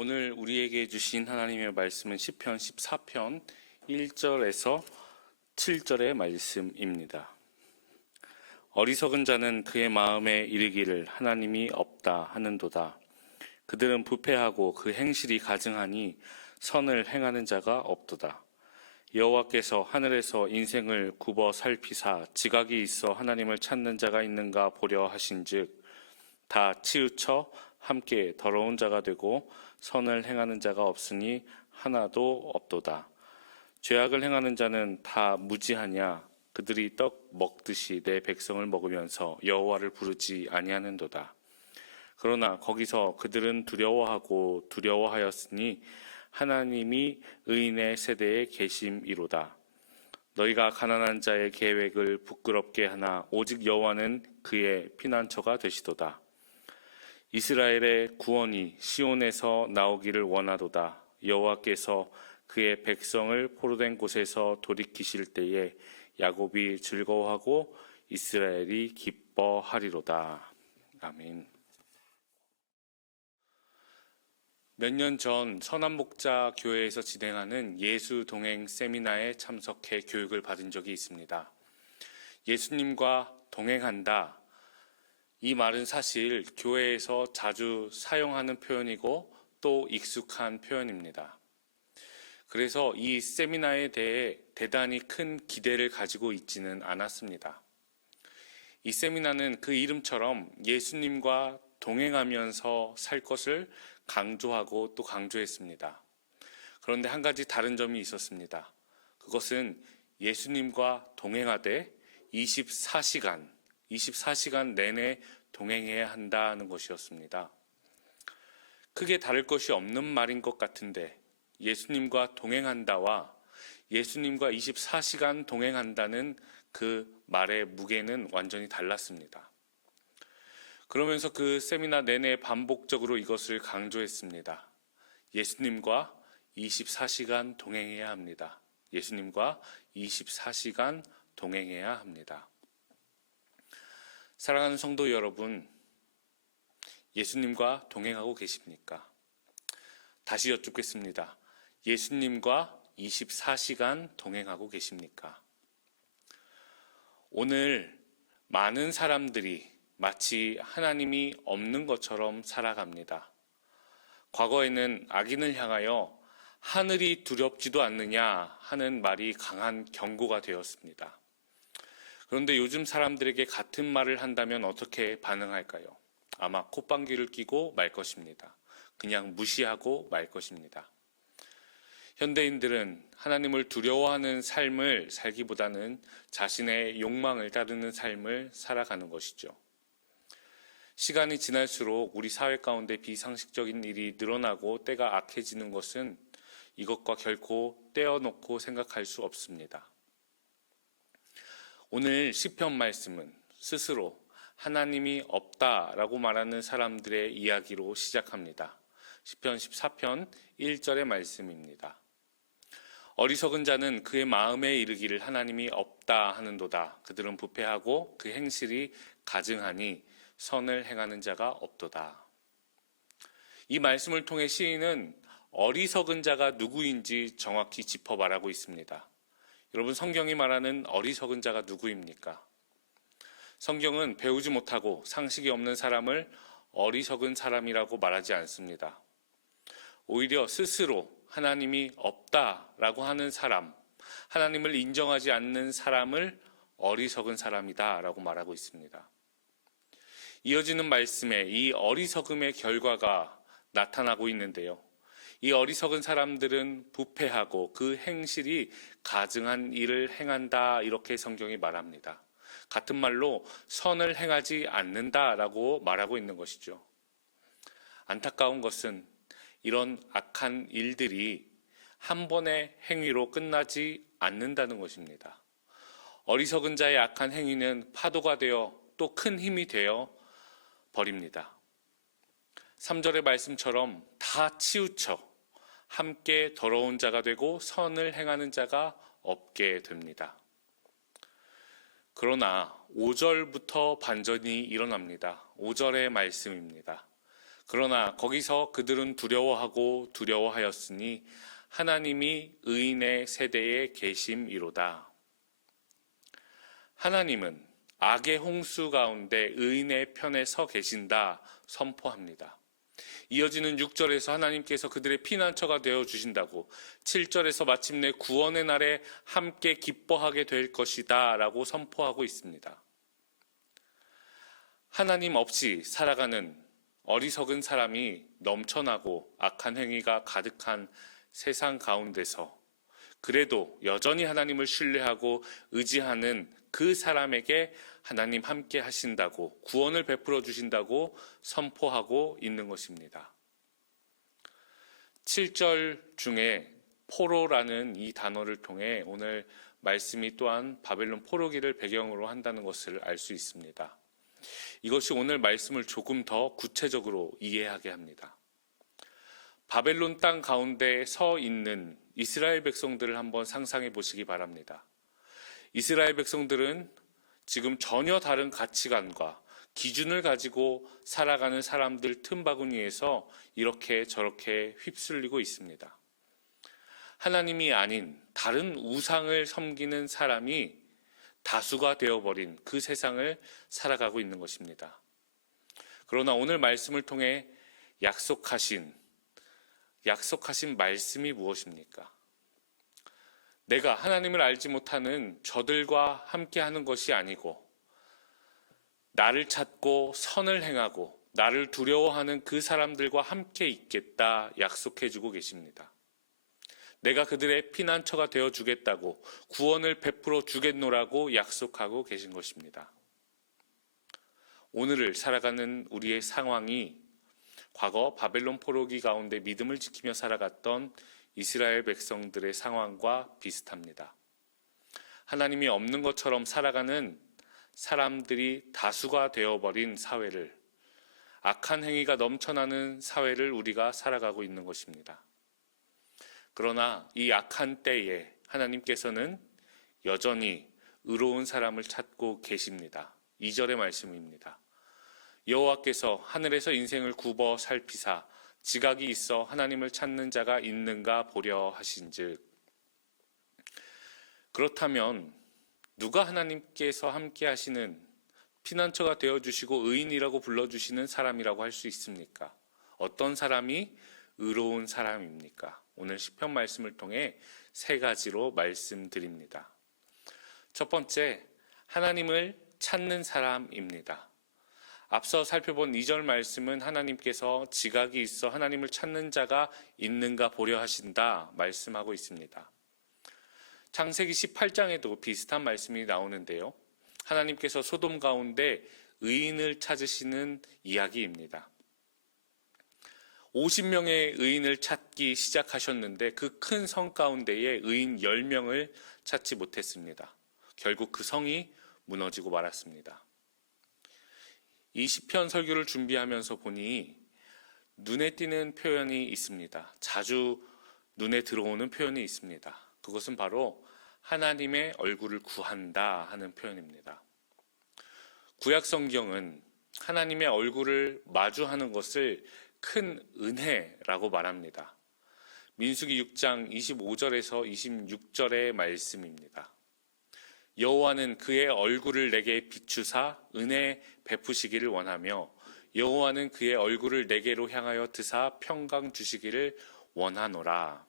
오늘 우리에게 주신 하나님의 말씀은 시편 14편 1절에서 7절의 말씀입니다. 어리석은 자는 그의 마음에 이르기를 하나님이 없다 하는도다. 그들은 부패하고 그 행실이 가증하니 선을 행하는 자가 없도다. 여호와께서 하늘에서 인생을 굽어 살피사 지각이 있어 하나님을 찾는 자가 있는가 보려 하신즉 다 치우쳐 함께 더러운 자가 되고 선을 행하는 자가 없으니 하나도 없도다. 죄악을 행하는 자는 다 무지하냐? 그들이 떡 먹듯이 내 백성을 먹으면서 여호와를 부르지 아니하는도다. 그러나 거기서 그들은 두려워하고 두려워하였으니 하나님이 의인의 세대에 계심이로다. 너희가 가난한 자의 계획을 부끄럽게 하나 오직 여호와는 그의 피난처가 되시도다. 이스라엘의 구원이 시온에서 나오기를 원하도다. 여호와께서 그의 백성을 포로된 곳에서 돌이키실 때에 야곱이 즐거워하고 이스라엘이 기뻐하리로다. 아멘. 몇 년 전 서남목자 교회에서 진행하는 예수 동행 세미나에 참석해 교육을 받은 적이 있습니다. 예수님과 동행한다. 이 말은 사실 교회에서 자주 사용하는 표현이고 또 익숙한 표현입니다. 그래서 이 세미나에 대해 대단히 큰 기대를 가지고 있지는 않았습니다. 이 세미나는 그 이름처럼 예수님과 동행하면서 살 것을 강조하고 또 강조했습니다. 그런데 한 가지 다른 점이 있었습니다. 그것은 예수님과 동행하되 24시간 내내 동행해야 한다는 것이었습니다. 크게 다를 것이 없는 말인 것 같은데 예수님과 동행한다와 예수님과 24시간 동행한다는 그 말의 무게는 완전히 달랐습니다. 그러면서 그 세미나 내내 반복적으로 이것을 강조했습니다. 예수님과 24시간 동행해야 합니다. 예수님과 24시간 동행해야 합니다. 사랑하는 성도 여러분, 예수님과 동행하고 계십니까? 다시 여쭙겠습니다. 예수님과 24시간 동행하고 계십니까? 오늘 많은 사람들이 마치 하나님이 없는 것처럼 살아갑니다. 과거에는 악인을 향하여 하늘이 두렵지도 않느냐 하는 말이 강한 경고가 되었습니다. 그런데 요즘 사람들에게 같은 말을 한다면 어떻게 반응할까요? 아마 콧방귀를 뀌고 말 것입니다. 그냥 무시하고 말 것입니다. 현대인들은 하나님을 두려워하는 삶을 살기보다는 자신의 욕망을 따르는 삶을 살아가는 것이죠. 시간이 지날수록 우리 사회 가운데 비상식적인 일이 늘어나고 때가 악해지는 것은 이것과 결코 떼어놓고 생각할 수 없습니다. 오늘 시편 말씀은 스스로 하나님이 없다라고 말하는 사람들의 이야기로 시작합니다. 시편 14편 1절의 말씀입니다. 어리석은 자는 그의 마음에 이르기를 하나님이 없다 하는도다. 그들은 부패하고 그 행실이 가증하니 선을 행하는 자가 없도다. 이 말씀을 통해 시인은 어리석은 자가 누구인지 정확히 짚어 말하고 있습니다. 여러분, 성경이 말하는 어리석은 자가 누구입니까? 성경은 배우지 못하고 상식이 없는 사람을 어리석은 사람이라고 말하지 않습니다. 오히려 스스로 하나님이 없다라고 하는 사람, 하나님을 인정하지 않는 사람을 어리석은 사람이다라고 말하고 있습니다. 이어지는 말씀에 이 어리석음의 결과가 나타나고 있는데요. 이 어리석은 사람들은 부패하고 그 행실이 가증한 일을 행한다, 이렇게 성경이 말합니다. 같은 말로 선을 행하지 않는다라고 말하고 있는 것이죠. 안타까운 것은 이런 악한 일들이 한 번의 행위로 끝나지 않는다는 것입니다. 어리석은 자의 악한 행위는 파도가 되어 또 큰 힘이 되어 버립니다. 3절의 말씀처럼 다 치우쳐 함께 더러운 자가 되고 선을 행하는 자가 없게 됩니다. 그러나 5절부터 반전이 일어납니다. 5절의 말씀입니다. 그러나 거기서 그들은 두려워하고 두려워하였으니 하나님이 의인의 세대에 계심이로다. 하나님은 악의 홍수 가운데 의인의 편에 서 계신다 선포합니다. 이어지는 6절에서 하나님께서 그들의 피난처가 되어 주신다고, 7절에서 마침내 구원의 날에 함께 기뻐하게 될 것이다 라고 선포하고 있습니다. 하나님 없이 살아가는 어리석은 사람이 넘쳐나고 악한 행위가 가득한 세상 가운데서 그래도 여전히 하나님을 신뢰하고 의지하는 그 사람에게 하나님 함께 하신다고, 구원을 베풀어 주신다고 선포하고 있는 것입니다. 7절 중에 포로라는 이 단어를 통해 오늘 말씀이 또한 바벨론 포로기를 배경으로 한다는 것을 알 수 있습니다. 이것이 오늘 말씀을 조금 더 구체적으로 이해하게 합니다. 바벨론 땅 가운데 서 있는 이스라엘 백성들을 한번 상상해 보시기 바랍니다. 이스라엘 백성들은 지금 전혀 다른 가치관과 기준을 가지고 살아가는 사람들 틈바구니에서 이렇게 저렇게 휩쓸리고 있습니다. 하나님이 아닌 다른 우상을 섬기는 사람이 다수가 되어버린 그 세상을 살아가고 있는 것입니다. 그러나 오늘 말씀을 통해 약속하신 말씀이 무엇입니까? 내가 하나님을 알지 못하는 저들과 함께하는 것이 아니고 나를 찾고 선을 행하고 나를 두려워하는 그 사람들과 함께 있겠다 약속해주고 계십니다. 내가 그들의 피난처가 되어주겠다고, 구원을 베풀어 주겠노라고 약속하고 계신 것입니다. 오늘을 살아가는 우리의 상황이 과거 바벨론 포로기 가운데 믿음을 지키며 살아갔던 이스라엘 백성들의 상황과 비슷합니다. 하나님이 없는 것처럼 살아가는 사람들이 다수가 되어버린 사회를, 악한 행위가 넘쳐나는 사회를 우리가 살아가고 있는 것입니다. 그러나 이 악한 때에 하나님께서는 여전히 의로운 사람을 찾고 계십니다. 2절의 말씀입니다. 여호와께서 하늘에서 인생을 굽어 살피사 지각이 있어 하나님을 찾는 자가 있는가 보려 하신즉. 그렇다면 누가 하나님께서 함께 하시는 피난처가 되어주시고 의인이라고 불러주시는 사람이라고 할 수 있습니까? 어떤 사람이 의로운 사람입니까? 오늘 시편 말씀을 통해 3가지로 말씀드립니다. 첫 번째, 하나님을 찾는 사람입니다. 앞서 살펴본 2절 말씀은 하나님께서 지각이 있어 하나님을 찾는 자가 있는가 보려 하신다 말씀하고 있습니다. 창세기 18장에도 비슷한 말씀이 나오는데요. 하나님께서 소돔 가운데 의인을 찾으시는 이야기입니다. 50명의 의인을 찾기 시작하셨는데 그 큰 성 가운데에 의인 10명을 찾지 못했습니다. 결국 그 성이 무너지고 말았습니다. 이 시편 설교를 준비하면서 보니 눈에 띄는 표현이 있습니다. 자주 눈에 들어오는 표현이 있습니다. 그것은 바로 하나님의 얼굴을 구한다 하는 표현입니다. 구약 성경은 하나님의 얼굴을 마주하는 것을 큰 은혜라고 말합니다. 민수기 6장 25절에서 26절의 말씀입니다. 여호와는 그의 얼굴을 내게 비추사 은혜 베푸시기를 원하며 여호와는 그의 얼굴을 내게로 향하여 드사 평강 주시기를 원하노라.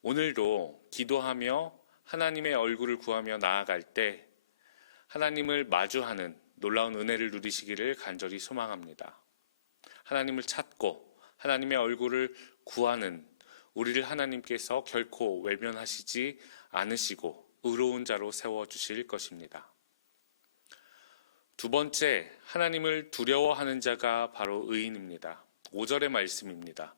오늘도 기도하며 하나님의 얼굴을 구하며 나아갈 때 하나님을 마주하는 놀라운 은혜를 누리시기를 간절히 소망합니다. 하나님을 찾고 하나님의 얼굴을 구하는 우리를 하나님께서 결코 외면하시지 않으시고 의로운 자로 세워주실 것입니다. 두 번째, 하나님을 두려워하는 자가 바로 의인입니다. 5절의 말씀입니다.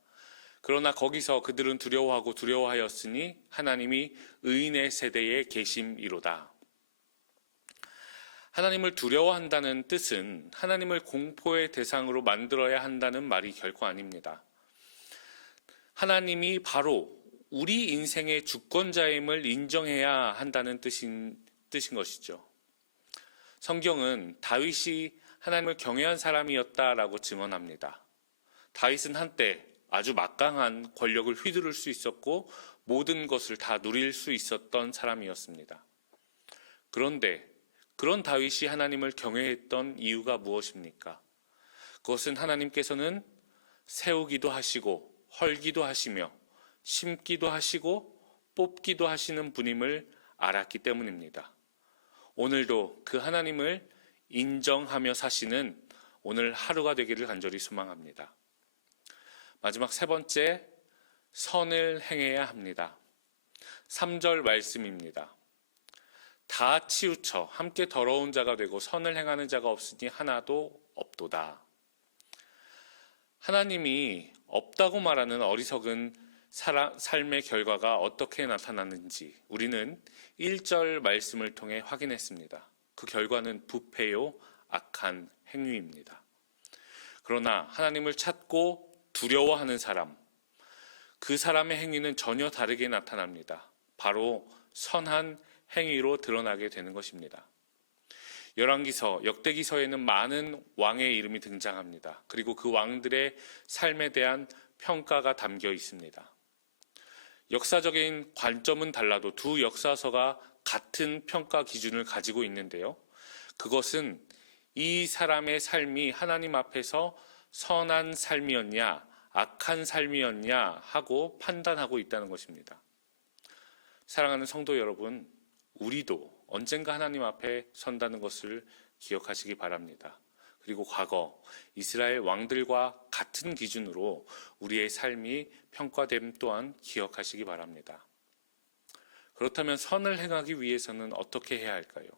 그러나 거기서 그들은 두려워하고 두려워하였으니 하나님이 의인의 세대에 계심이로다. 하나님을 두려워한다는 뜻은 하나님을 공포의 대상으로 만들어야 한다는 말이 결코 아닙니다. 하나님이 바로 우리 인생의 주권자임을 인정해야 한다는 뜻인 것이죠. 성경은 다윗이 하나님을 경외한 사람이었다라고 증언합니다. 다윗은 한때 아주 막강한 권력을 휘두를 수 있었고 모든 것을 다 누릴 수 있었던 사람이었습니다. 그런데 그런 다윗이 하나님을 경외했던 이유가 무엇입니까? 그것은 하나님께서는 세우기도 하시고 헐기도 하시며 심기도 하시고 뽑기도 하시는 분임을 알았기 때문입니다. 오늘도 그 하나님을 인정하며 사시는 오늘 하루가 되기를 간절히 소망합니다. 마지막 세 번째, 선을 행해야 합니다. 3절 말씀입니다. 다 치우쳐 함께 더러운 자가 되고 선을 행하는 자가 없으니 하나도 없도다. 하나님이 없다고 말하는 어리석은 삶의 결과가 어떻게 나타나는지 우리는 1절 말씀을 통해 확인했습니다. 그 결과는 부패요 악한 행위입니다. 그러나 하나님을 찾고 두려워하는 사람, 그 사람의 행위는 전혀 다르게 나타납니다. 바로 선한 행위로 드러나게 되는 것입니다. 열왕기서, 역대기서에는 많은 왕의 이름이 등장합니다. 그리고 그 왕들의 삶에 대한 평가가 담겨 있습니다. 역사적인 관점은 달라도 두 역사서가 같은 평가 기준을 가지고 있는데요. 그것은 이 사람의 삶이 하나님 앞에서 선한 삶이었냐, 악한 삶이었냐 하고 판단하고 있다는 것입니다. 사랑하는 성도 여러분, 우리도 언젠가 하나님 앞에 선다는 것을 기억하시기 바랍니다. 그리고 과거 이스라엘 왕들과 같은 기준으로 우리의 삶이 평가됨 또한 기억하시기 바랍니다. 그렇다면 선을 행하기 위해서는 어떻게 해야 할까요?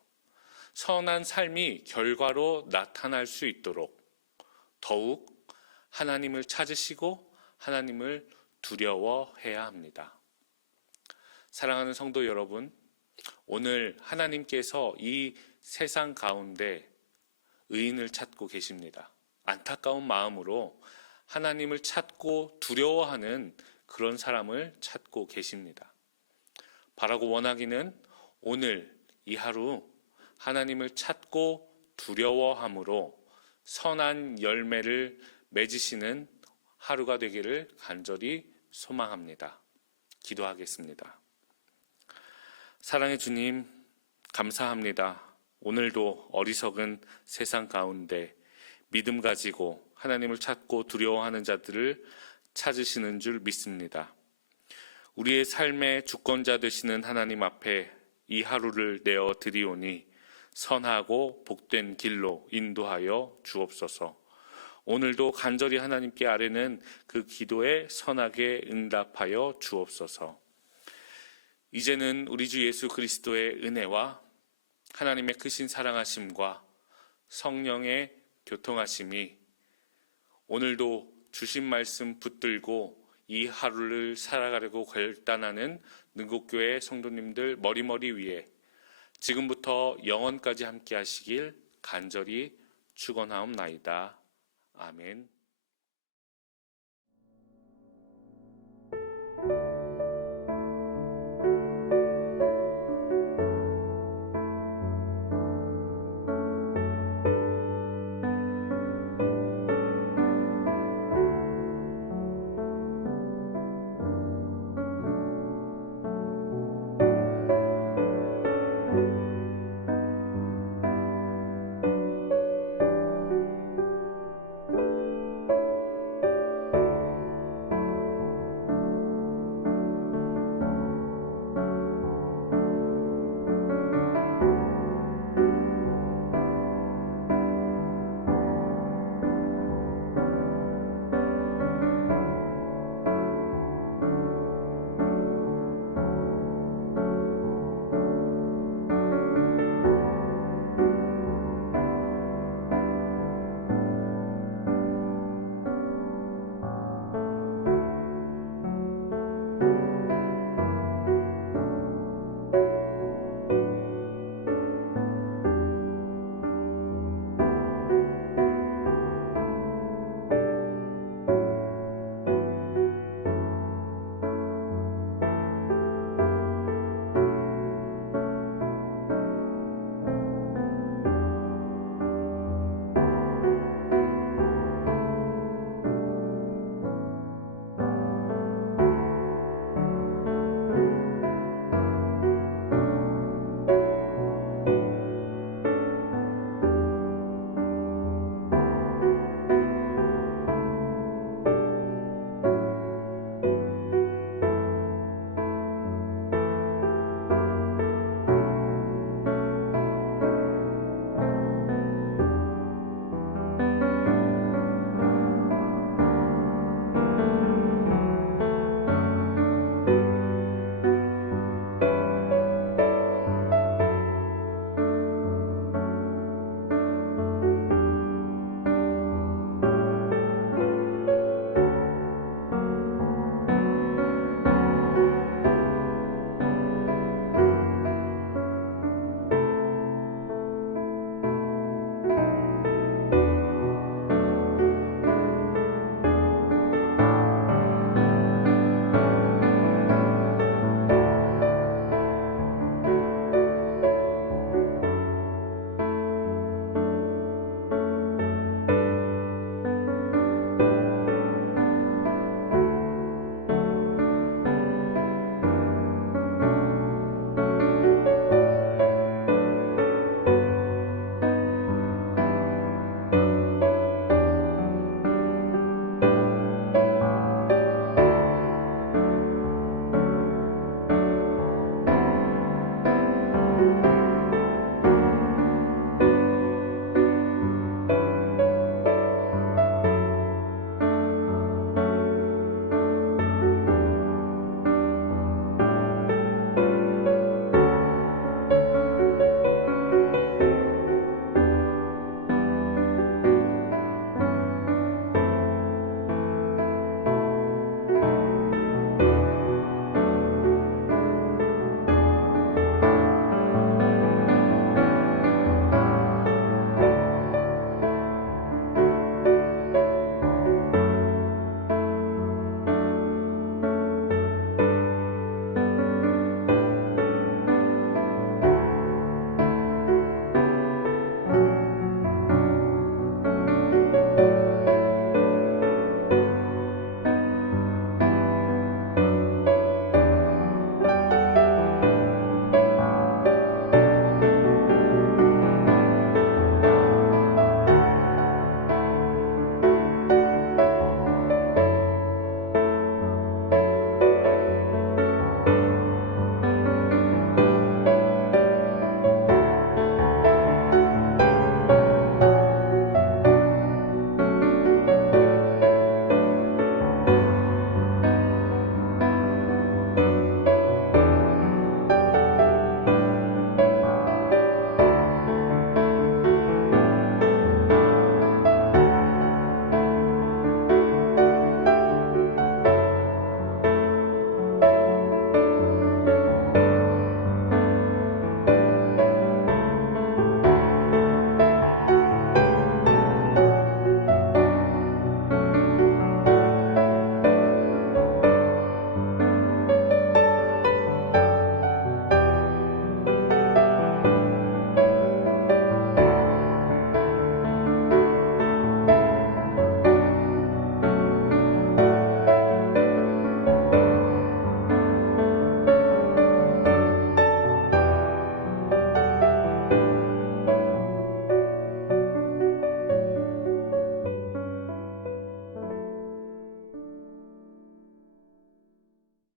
선한 삶이 결과로 나타날 수 있도록 더욱 하나님을 찾으시고 하나님을 두려워해야 합니다. 사랑하는 성도 여러분, 오늘 하나님께서 이 세상 가운데 의인을 찾고 계십니다. 안타까운 마음으로 하나님을 찾고 두려워하는 그런 사람을 찾고 계십니다. 바라고 원하기는 오늘 이 하루 하나님을 찾고 두려워함으로 선한 열매를 맺으시는 하루가 되기를 간절히 소망합니다. 기도하겠습니다. 사랑의 주님, 감사합니다. 오늘도 어리석은 세상 가운데 믿음 가지고 하나님을 찾고 두려워하는 자들을 찾으시는 줄 믿습니다. 우리의 삶의 주권자 되시는 하나님 앞에 이 하루를 내어 드리오니 선하고 복된 길로 인도하여 주옵소서. 오늘도 간절히 하나님께 아뢰는 그 기도에 선하게 응답하여 주옵소서. 이제는 우리 주 예수 그리스도의 은혜와 하나님의 크신 사랑하심과 성령의 교통하심이 오늘도 주신 말씀 붙들고 이 하루를 살아가려고 결단하는 능곡교회 성도님들 머리머리 위에 지금부터 영원까지 함께 하시길 간절히 축원하옵나이다. 아멘.